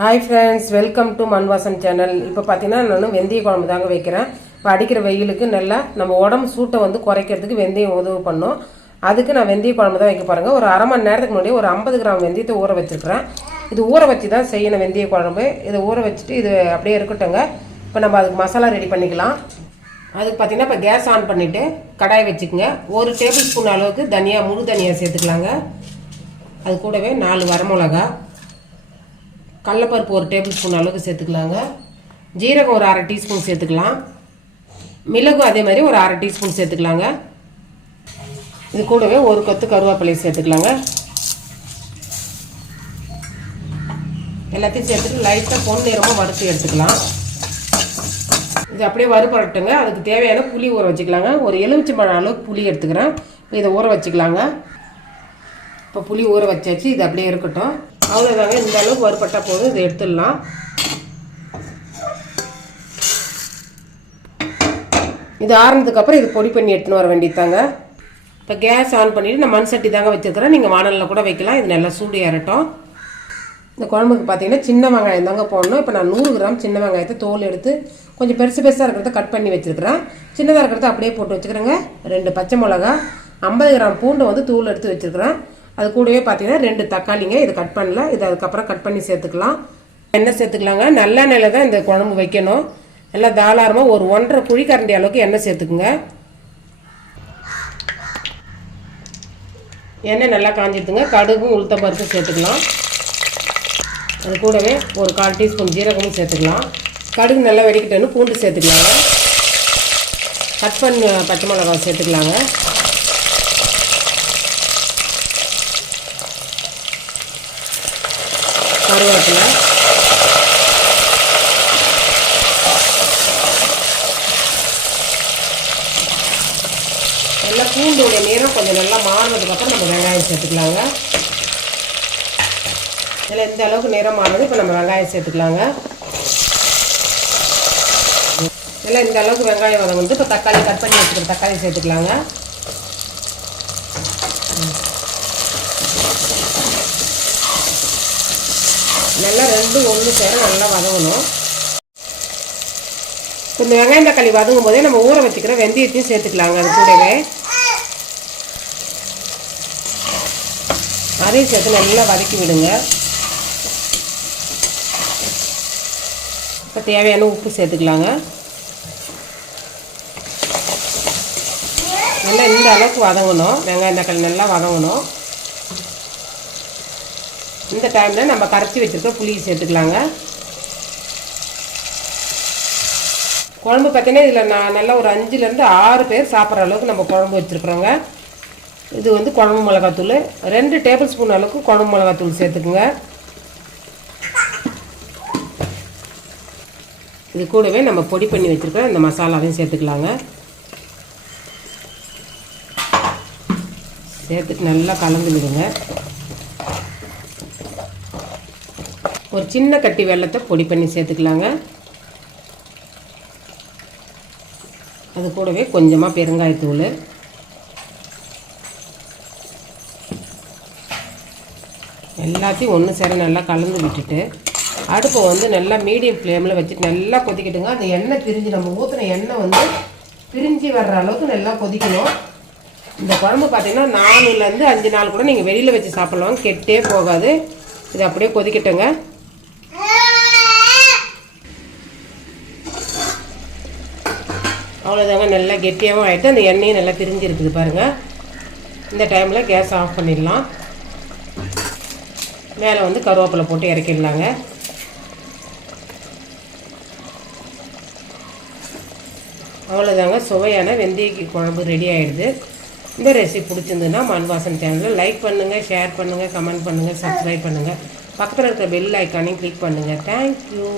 Hi friends, welcome to Manvasan channel. இப்போ பார்த்தீங்கன்னா நான் வெந்தய குழம்பு தாங்க வைக்கிறேன். இப்போ அடிக்கிற வெயிலுக்கு நல்லா நம்ம உடம்பு சூட்டை வந்து குறைக்கிறதுக்கு வெந்தயம் உதவி பண்ணும். அதுக்கு நான் வெந்தய குழம்பு தான் வைக்க பாருங்கள். ஒரு அரை மணி நேரத்துக்கு முன்னாடி ஒரு 50 கிராம் வெந்தயத்தை ஊற வச்சுருக்கிறேன். இது ஊற வச்சு தான் செய்யணும் வெந்தய குழம்பு. இதை ஊற வச்சுட்டு இது அப்படியே இருக்கட்டுங்க. இப்போ நம்ம அதுக்கு மசாலா ரெடி பண்ணிக்கலாம். அதுக்கு பார்த்தீங்கன்னா இப்போ கேஸ் ஆன் பண்ணிவிட்டு கடாய் வச்சுக்கோங்க. 1 டேபிள் ஸ்பூன் அளவுக்கு தனியாக முழு தனியாக சேர்த்துக்கலாங்க. அது கூடவே 4 வரமிளகா, கடலைப்பருப்பு 1 டேபிள் ஸ்பூன் அளவுக்கு சேர்த்துக்கலாங்க. ஜீரகம் ஒரு 1/2 டீஸ்பூன் சேர்த்துக்கலாம். மிளகும் அதே மாதிரி ஒரு 1/2 டீஸ்பூன் சேர்த்துக்கலாங்க. இது கூடவே 1 கொத்து கருவேப்பிலை சேர்த்துக்கலாங்க. எல்லாத்தையும் சேர்த்துட்டு லைட்டாக பொன்னிறமாக வறுத்து எடுத்துக்கலாம். இது அப்படியே வறுபடட்டுங்க. அதுக்கு தேவையான புளி ஊற வச்சுக்கலாங்க. ஒரு எலுமிச்சம்பழம் அளவுக்கு புளி எடுத்துக்கிறேன். இப்போ இதை ஊற வச்சுக்கலாங்க. இப்போ புளி ஊற வச்சாச்சு. இது அப்படியே இருக்கட்டும். அவ்வளோதாங்க. இந்த அளவுக்கு வறுபட்டால் போதும். இதை எடுத்துடலாம். இது ஆறுனதுக்கப்புறம் இது பொடி பண்ணி எடுத்துன்னு வர வேண்டியதாங்க. இப்போ கேஸ் ஆன் பண்ணிவிட்டு நான் மண் சட்டி தாங்க வச்சுருக்கிறேன். நீங்கள் வானலில் கூட வைக்கலாம். இது நல்லா சூடு ஏறட்டும். இந்த குழம்புக்கு பார்த்தீங்கன்னா சின்ன வெங்காயம் தாங்க போடணும். இப்போ நான் 100 கிராம் சின்ன வெங்காயத்தை தோல் எடுத்து கொஞ்சம் பெருசு பெருசாக இருக்கிறத கட் பண்ணி வச்சுருக்கிறேன். சின்னதாக இருக்கிறத அப்படியே போட்டு வச்சுக்கிறேங்க. 2 பச்சை மிளகா, 50 கிராம் பூண்டை வந்து தூள் எடுத்து வச்சுருக்கிறேன். அது கூடவே பார்த்தீங்கன்னா 2 தக்காளிங்க. இது கட் பண்ணல. இது அதுக்கப்புறம் கட் பண்ணி சேர்த்துக்கலாம். எண்ணெய் சேர்த்துக்கலாங்க. நல்லெண்ணெயில் தான் இந்த குழம்பு வைக்கணும். நல்லா தாராளமாக ஒரு 1.5 குழிக்கரண்டி அளவுக்கு எண்ணெய் சேர்த்துக்குங்க. எண்ணெய் நல்லா காஞ்சிடுதுங்க. கடுகும் உளுத்தம் பருப்பும் சேர்த்துக்கலாம். அது கூடவே ஒரு 1/4 டீஸ்பூன் ஜீரகமும் சேர்த்துக்கலாம். கடுகு நல்லா வெடிக்கிட்டேன்னு பூண்டு சேர்த்துக்கலாங்க. கட் பண்ணி பச்சை மிளகா சேர்த்துக்கலாங்க. கருவேப்பிலை, நல்லா பூண்டோடைய நிறம் கொஞ்சம் நல்லா மாறினதுக்கப்புறம் நம்ம வெங்காயம் சேர்த்துக்கலாங்க. இதில் இந்த அளவுக்கு நிறம் மாறினது. இப்போ நம்ம வெங்காயம் சேர்த்துக்கலாங்க. இதில் இந்த அளவுக்கு வெங்காயம் வதங்க இப்போ தக்காளி கட் பண்ணி வச்சுக்கிற தக்காளி சேர்த்துக்கலாங்க. நல்லா 2 ஒன்று சேர நல்லா வதங்கணும். இந்த வெங்காயம் தக்காளி வதங்கும் போதே நம்ம ஊற வச்சுக்கிற வெந்தயத்தையும் சேர்த்துக்கலாங்க. அது கூடவே அதையும் சேர்த்து நல்லா வதக்கி விடுங்க. இப்போ தேவையான உப்பு சேர்த்துக்கலாங்க. நல்லா இந்த அளவுக்கு வதங்கணும். வெங்காயம் தக்காளி நல்லா வதங்கணும். இந்த டைமில் நம்ம கரைச்சி வச்சுருக்க புளி சேர்த்துக்கலாங்க. குழம்பு பார்த்தீங்கன்னா இதில் நான் நல்லா ஒரு 5லேருந்து 6 பேர் சாப்பிட்ற அளவுக்கு நம்ம குழம்பு வச்சுருக்குறோங்க. இது வந்து குழம்பு மிளகாத்தூள் 2 டேபிள் ஸ்பூன் அளவுக்கு குழம்பு மிளகாத்தூள் சேர்த்துக்குங்க. இது கூடவே நம்ம பொடி பண்ணி வச்சுருக்க இந்த மசாலாவையும் சேர்த்துக்கலாங்க. சேர்த்துட்டு நல்லா கலந்து விடுங்க. ஒரு சின்ன கட்டி வெல்லத்தை பொடி பண்ணி சேர்த்துக்கலாங்க. அது கூடவே கொஞ்சமாக பெருங்காயத்தூள், எல்லாத்தையும் ஒன்று சேர நல்லா கலந்து விட்டுட்டு அடுப்பை வந்து நல்லா மீடியம் ஃப்ளேமில் வச்சுட்டு நல்லா கொதிக்கட்டுங்க. அந்த எண்ணெய் பிரிஞ்சு நம்ம ஊற்றுன எண்ணெய் வந்து பிரிஞ்சு வர்ற அளவுக்கு நல்லா கொதிக்கணும். இந்த குழம்பு பார்த்திங்கன்னா 4லேருந்து 5 நாள் கூட நீங்கள் வெளியில் வச்சு சாப்பிட்லாம். கெட்டே போகாது. இது அப்படியே கொதிக்கட்டுங்க. அவ்வளோதாங்க. நல்லா கெட்டியாகவும் ஆகிட்டு அந்த எண்ணெயும் நல்லா பிரிஞ்சிருக்குது பாருங்கள். இந்த டைமில் கேஸ் ஆஃப் பண்ணிடலாம். மேலே வந்து கருவேப்பிலை போட்டு இறக்கிடலாங்க. அவ்வளோதாங்க. சுவையான வெந்தய குழம்பு ரெடி ஆகிடுது. இந்த ரெசிபி பிடிச்சிருந்துன்னா மண்வாசன் சேனலில் லைக் பண்ணுங்கள், ஷேர் பண்ணுங்கள், கமெண்ட் பண்ணுங்கள், சப்ஸ்கிரைப் பண்ணுங்கள். பக்கத்தில் இருக்கிற பெல் ஐக்கானையும் கிளிக் பண்ணுங்கள். தேங்க்யூ.